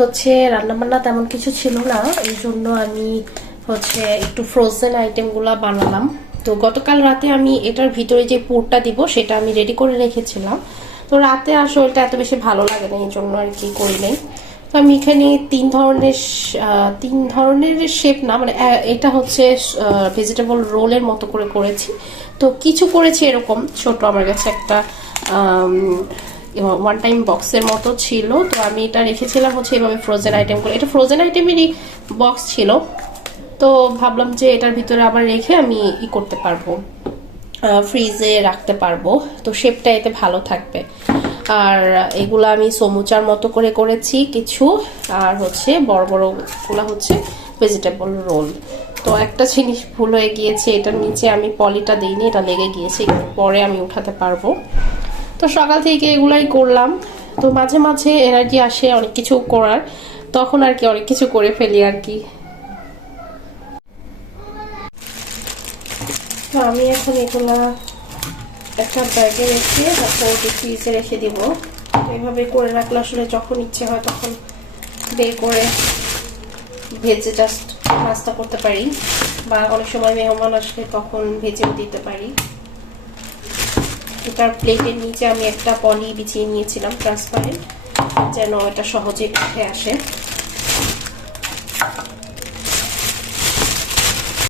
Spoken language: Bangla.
হচ্ছে রান্নাবান্না তেমন কিছু ছিল না এই জন্য আমি হচ্ছে একটু ফ্রোজেন আইটেমগুলো বানালাম। তো গতকাল রাতে আমি এটার ভিতরে যে পুরটা দিব, সেটা আমি রেডি করে রেখেছিলাম। তো রাতে আসলে এটা এত বেশি ভালো লাগে না এই জন্য আর কি করি নাই। তো আমি এখানে তিন ধরনের তিন ধরনের শেপ না মানে এটা হচ্ছে ভেজিটেবল রোলের মতো করে করেছি। তো কিছু করেছি এরকম, ছোট আমার কাছে একটা ওয়ান টাইম বক্সের মতো ছিল। তো আমি এটা রেখেছিলাম হচ্ছে এভাবে ফ্রোজেন আইটেম করে এটা ফ্রোজেন আইটেমেরই বক্স ছিল। তো ভাবলাম যে এটার ভিতরে আবার রেখে আমি ই করতে পারব। ফ্রিজে রাখতে পারব। তো শেপটা এতে ভালো থাকবে। আর এগুলো আমি সমুচার মতো করে করেছি কিছু। আর হচ্ছে বড় বড়গুলা হচ্ছে ভেজিটেবল রোল তো একটা জিনিস ভুল হয়ে গিয়েছে। এটার নিচে আমি পলিটা দিইনি, এটা লেগে গিয়েছে। পরে আমি উঠাতে পারব। তো সকাল থেকে এগুলাই করলাম। তো মাঝে মাঝে এনার্জি আসে অনেক কিছু করার। তখন আর কি অনেক কিছু করে ফেলি আর কি। তো আমি এখন এগুলা একটা ব্যাগে রেখে তারপর ফ্রিজে রেখে দিব। তো এইভাবে করে রাখলে আসলে যখন ইচ্ছে হয় তখন বের করে ভেজে জাস্ট নাস্তা করতে পারি। বা অনেক সময় মেহমান আসলে তখন ভেজেও দিতে পারি। এটার প্লেটের নিচে আমি একটা পলি বিছিয়ে নিয়েছিলাম ট্রান্সপারেন্ট যেন এটা সহজে উঠে আসে।